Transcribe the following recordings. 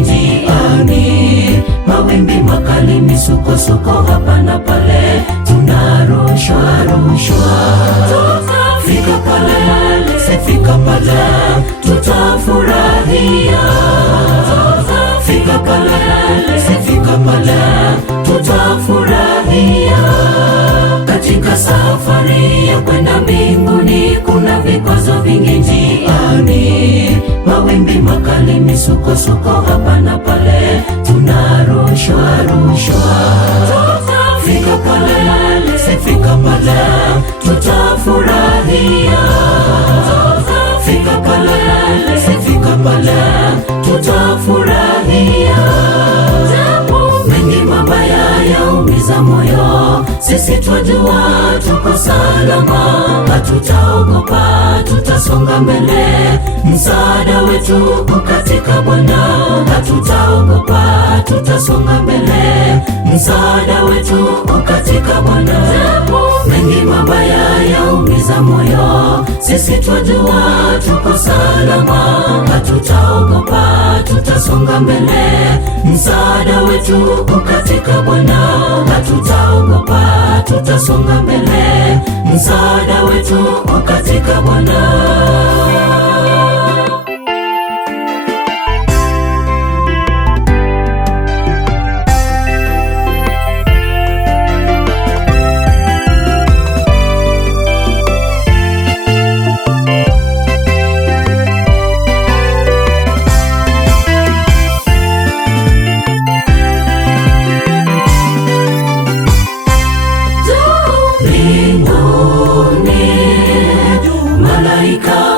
vingi njiani, mawimbi makali, misukosuko hapa na pale, tunarushwa. Tutafika pale, sifika pale, tutafurahia. Tutafika pale, sifika pale, tutafurahia. Katika safari ya kwenda mbinguni kuna vikwazo vingi njiani, mawimbi makali, misukosuko hapa na pale, tunarushwa. Tutafika pale, sifika pale, tutafurahia. Tutafika pale, sifika pale, tutafurahia. Mengi mabaya yaumiza moyo, sisi twajua tuko salama, hatutaogopa, tutasonga mbele. Msaada wetu uko katika Bwana, hatutaogopa, tutasonga mbele. Msaada wetu uko katika Bwana. Mengi mabaya yaumiza moyo, sisi twajua tuko salama, hatutaogopa, tutasonga mbele. Msaada wetu uko katika Bwana, hatutaogopa, tutasonga mbele. Msaada wetu uko katika Bwana.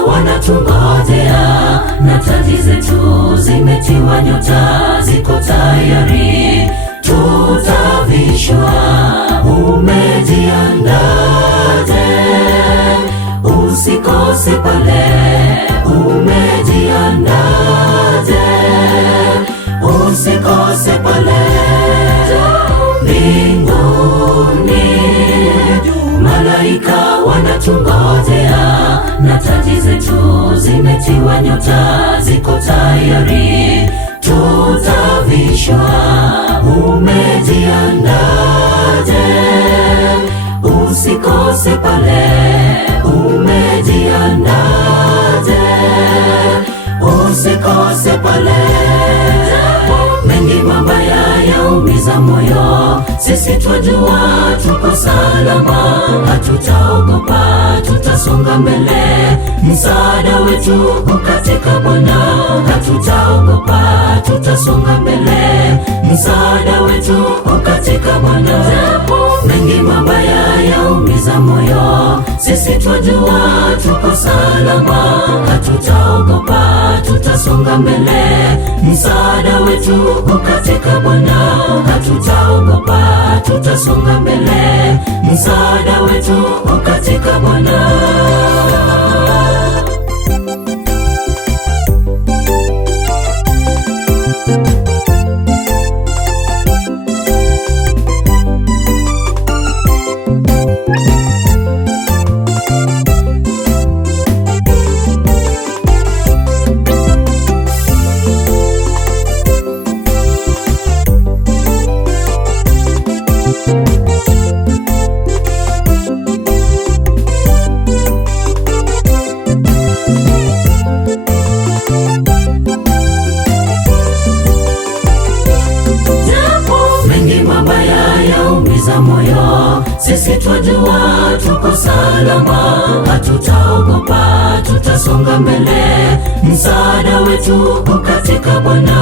Wanatungojea na taji zetu zimetiwa nyota, ziko tayari, tutavishwa. Umejiandaje? Usikose pale. Umejiandaje? Usikose pale. Mbinguni malaika wanatungojea na taji zetu zimetiwa nyota, ziko tayari, tutavishwa. Umejiandaje? Usikose pale. Umejiandaje? Usikose pale. Mengi mabaya yaumiza moyo, sisi twajua tuko salama, hatutaogopa, tutasonga mbele. Msaada wetu uko katika Bwana, hatutaogopa, tutasonga mbele. Msaada wetu uko katika Bwana. Mengi mabaya yaumiza moyo, sisi twajua tuko salama, hatutaogopa, tutasonga mbele. Msaada wetu uko katika Bwana, hatutaogopa, tutasonga mbele. Msaada wetu uko katika Bwana. Moyo, sisi twajua tuko salama, hatutaogopa, tutasonga mbele. Msaada wetu uko katika Bwana,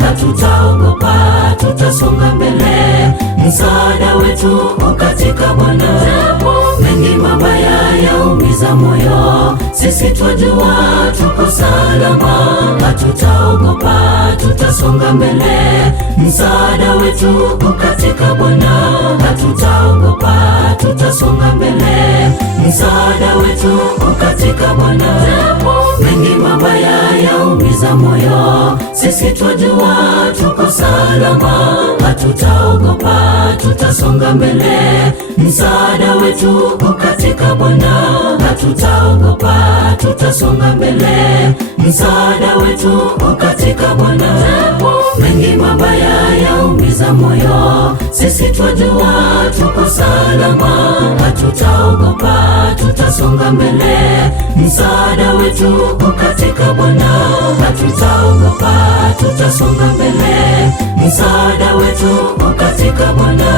hatutaogopa, tutasonga mbele. Msaada wetu uko katika Bwana. Mengi mabaya yaumiza moyo, sisi twajua tuko salama, hatutaogopa, tutasonga mbele. Msaada wetu uko katika Bwana, hatutaogopa, tutasonga mbele. Msaada wetu uko katika Bwana. Mengi mabaya yaumiza moyo, sisi twajua tuko salama, hatutaogopa, tutasonga mbele. Msaada wetu uko katika Bwana, hatutaogopa, tutasonga mbele. msaada wetu katika Bwana. Mengi mabaya yaumiza moyo, sisi twajua tuko salama, hatutaogopa, tutasonga mbele. Msaada wetu katika Bwana, hatutaogopa, tutasonga mbele. Msaada wetu katika Bwana.